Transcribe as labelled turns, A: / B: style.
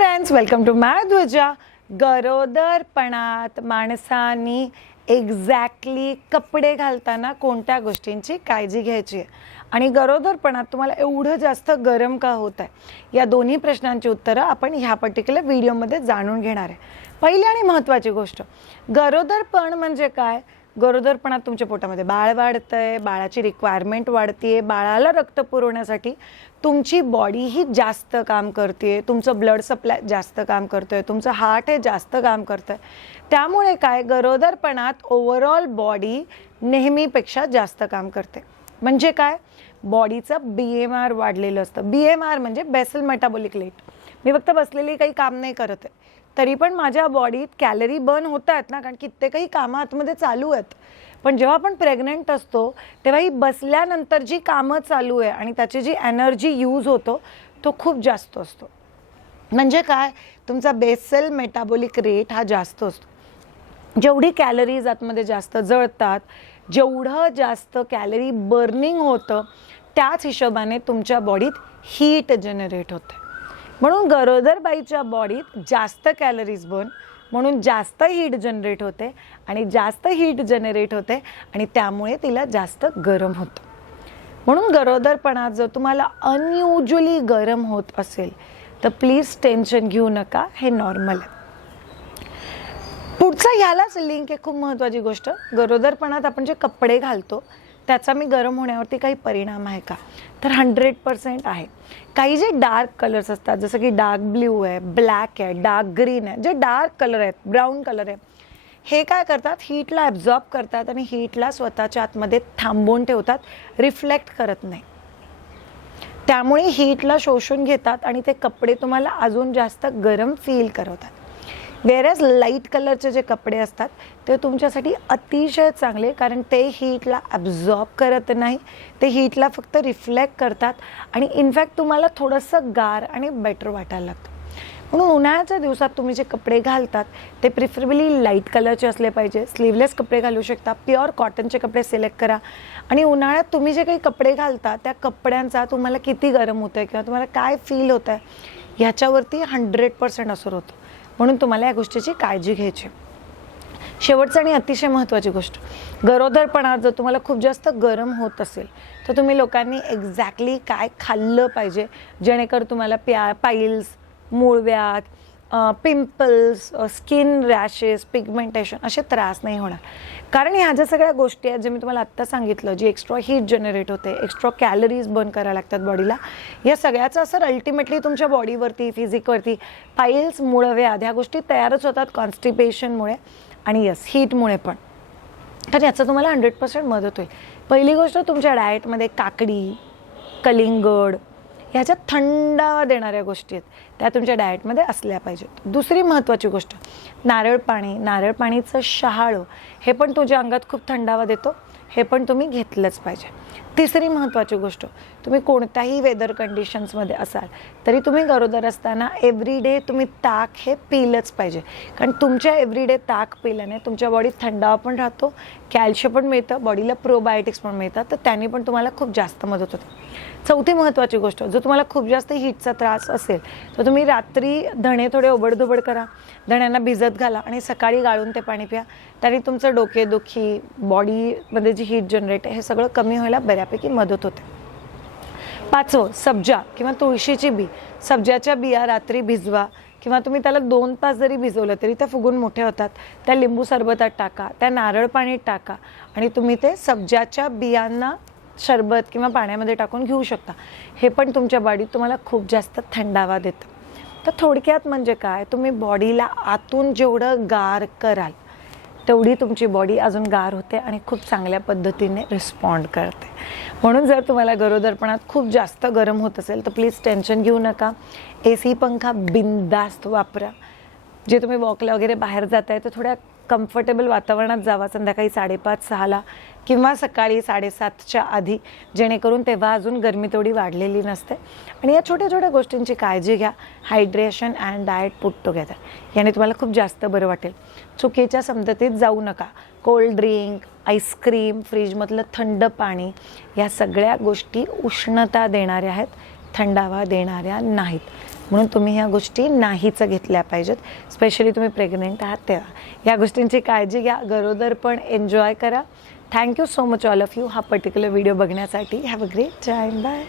A: Friends welcome to माय ध्वजा गरोदरपणात माणसांनी exactly कपडे घालताना कोणत्या गोष्टींची काळजी घ्यायची आहे? आणि गरोदरपणात तुम्हाला एवढं जास्त गरम का होत आहे? या दोन्ही प्रश्नांची उत्तरं आपण ह्या पर्टिक्युलर व्हिडिओमध्ये जाणून घेणार आहे. पहिली आणि महत्त्वाची गोष्ट गरोदरपण म्हणजे काय? गरोदरपणात तुमच्या पोटामध्ये बाळ वाढतंय बाळाची रिक्वायरमेंट वाढतीये बाळाला रक्त पुरवण्यासाठी तुमची बॉडी ही जास्त काम करते तुमचं ब्लड सप्लाय जास्त काम करतोय तुमचं हार्ट हे जास्त काम करतंय. त्यामुळे काय? गरोदरपणात ओव्हरऑल बॉडी नेहमीपेक्षा जास्त काम करते. म्हणजे काय? बॉडीचं बी एम आर वाढलेलं असतं. बी एम आर म्हणजे बेसल मेटाबॉलिक लेट मी फक्त बसलेली काही काम नाही करत आहे. तरी पण माझ्या बॉडीत कॅलरी बर्न होत आहेत ना कारण कित्येकही कामं आतमध्ये चालू आहेत. पण जेव्हा आपण प्रेग्नंट असतो तेव्हा ही बसल्यानंतर जी कामं चालू आहे आणि त्याची जी एनर्जी यूज होतो तो खूप जास्त असतो. म्हणजे काय? तुमचा बेसेल मेटाबॉलिक रेट हा जास्त असतो. जेवढी कॅलरीज आतमध्ये जास्त जळतात जेवढं जास्त कॅलरी बर्निंग होतं त्याच हिशोबाने तुमच्या बॉडीत हीट जनरेट होते. म्हणून गरोदर बाईच्या बॉडीत जास्त कॅलरीज बर्न म्हणून जास्त हीट जनरेट होते आणि जास्त हीट जनरेट होते आणि त्यामुळे तिला जास्त गरम होतं. म्हणून गरोदरपणात जर तुम्हाला अनयुज्युअली गरम होत असेल तर प्लीज टेन्शन घेऊ नका हे नॉर्मल आहे. पुढचं ह्यालाच लिंक आहे खूप महत्त्वाची गोष्ट. गरोदरपणात आपण जे कपडे घालतो त्याचा मी गरम होण्यावरती काही परिणाम आहे का? तर हंड्रेड पर्सेंट आहे. काही जे डार्क कलर्स असतात जसं की डार्क ब्ल्यू आहे ब्लॅक आहे डार्क ग्रीन आहे जे डार्क कलर आहेत ब्राऊन कलर आहे हे काय करतात? हीटला ॲब्झॉर्ब करतात आणि हीटला स्वतःच्या आतमध्ये थांबवून ठेवतात रिफ्लेक्ट करत नाही. त्यामुळे हीटला शोषून घेतात आणि ते कपडे तुम्हाला अजून जास्त गरम फील करवतात. वेरॅज लाइट कलरचे जे कपडे असतात ते तुमच्यासाठी अतिशय चांगले कारण ते हीटला ॲब्झॉर्ब करत नाही. ते हीटला फक्त रिफ्लेक्ट करतात. आणि इनफॅक्ट तुम्हाला थोडंसं गार आणि बेटर वाटायला लागतं. म्हणून उन्हाळ्याच्या दिवसात तुम्ही जे कपडे घालतात ते प्रिफरेबली लाइट कलरचे असले पाहिजे. स्लीवलेस कपडे घालू शकता प्युअर कॉटनचे कपडे सिलेक्ट करा. आणि उन्हाळ्यात तुम्ही जे काही कपडे घालता त्या कपड्यांचा तुम्हाला किती गरम होतं आहे किंवा तुम्हाला काय फील होतं आहे ह्याच्यावरती हंड्रेड पर्सेंट असर होतो. म्हणून तुम्हाला या गोष्टीची काळजी घ्यायची. शेवटचं आणि अतिशय महत्त्वाची गोष्ट गरोदरपणात जर तुम्हाला खूप जास्त गरम होत असेल तर तुम्ही लोकांनी एक्झॅक्टली काय खाल्लं पाहिजे जेणेकरून तुम्हाला प्या पाईल्स मूळव्यात पिंपल्स स्किन रॅशेस पिगमेंटेशन असे त्रास नाही होणार. कारण ह्या ज्या सगळ्या गोष्टी आहेत जे मी तुम्हाला आत्ता सांगितलं जी एक्स्ट्रा हीट जनरेट होते एक्स्ट्रा कॅलरीज बर्न करायला लागतात बॉडीला या सगळ्याचं असर अल्टिमेटली तुमच्या बॉडीवरती फिजिकवरती पाईल्स मुळव्याध ह्या गोष्टी तयारच होतात कॉन्स्टिपेशनमुळे आणि यस हीटमुळे पण. तर याचं तुम्हाला हंड्रेड पर्सेंट मदत होईल. पहिली गोष्ट तुमच्या डाएटमध्ये काकडी कलिंगड ह्याच्यात थंडावा देणाऱ्या गोष्टी आहेत. त्या तुमच्या डाएटमध्ये असल्या पाहिजेत. दुसरी महत्त्वाची गोष्ट नारळ पाणी. नारळ पाणीचं शहाळं हे पण तुझ्या अंगात खूप थंडावा देतो. हे पण तुम्ही घेतलंच पाहिजे. तिसरी महत्त्वाची गोष्ट तुम्ही कोणत्याही वेदर कंडिशन्समध्ये असाल तरी तुम्ही गरोदर असताना एव्हरीडे तुम्ही ताक हे पिलंच पाहिजे. कारण तुमच्या एव्हरीडे ताक पिल्याने तुमच्या बॉडीत थंडावा पण राहतो कॅल्शियम पण मिळतं बॉडीला प्रोबायोटिक्स पण मिळतात तर त्यांनी पण तुम्हाला खूप जास्त मदत होते. चौथी महत्त्वाची गोष्ट जो तुम्हाला खूप जास्त हीटचा त्रास असेल तर तुम्ही रात्री धणे थोडे ओबडधोबड करा धण्यांना भिजत घाला आणि सकाळी गाळून ते पाणी प्या. त्याने तुमचं डोकेदुखी बॉडीमध्ये जी हीट जनरेट आहे हे सगळं कमी व्हायला बऱ्यापैकी मदत होते. पाचवं सब्जा किंवा तुळशीची बी. सब्जाच्या बिया रात्री भिजवा किंवा तुम्ही त्याला दोन तास जरी भिजवलं तरी त्या फुगून मोठे होतात. त्या लिंबू सरबतात टाका त्या नारळ पाणीत टाका आणि तुम्ही ते सब्जाच्या बियांना सरबत किंवा पाण्यामध्ये टाकून घेऊ शकता. हे पण तुमच्या बॉडीत तुम्हाला खूप जास्त थंडावा देतं. तर थोडक्यात म्हणजे काय? तुम्ही बॉडीला आतून जेवढं गार कराल तेवढी तुमची बॉडी अजून गार होते आणि खूप चांगल्या पद्धतीने रिस्पॉन्ड करते. म्हणून जर तुम्हाला गरोदरपणात खूप जास्त गरम होत असेल तर प्लीज टेन्शन घेऊ नका. ए सी पंखा बिंदास्त वापरा. जे तुम्ही वॉकला वगैरे बाहेर जात आहे तर थोड्या कम्फर्टेबल वातावरणात जावा संध्याकाळी साडेपाच सहाला किंवा सकाळी साडेसातच्या आधी जेणेकरून तेव्हा अजून गरमी तेवढी वाढलेली नसते. आणि या छोट्या छोट्या गोष्टींची काळजी घ्या. Hydration and diet put together याने तुम्हाला खूप जास्त बरं वाटेल. चुकीच्या समजतीत जाऊ नका. कोल्ड ड्रिंक आईस्क्रीम फ्रीजमधलं थंड पाणी या सगळ्या गोष्टी उष्णता देणाऱ्या आहेत थंडावा देणाऱ्या नाहीत. म्हणून तुम्ही ह्या गोष्टी नाहीच घेतल्या पाहिजेत. स्पेशली तुम्ही प्रेग्नेंट आहात तेव्हा. या गोष्टींची काळजी घ्या गरोदर पण एन्जॉय करा. Thank you so much all of you हा पर्टिक्युलर व्हिडिओ बघण्यासाठी. Have a great time bye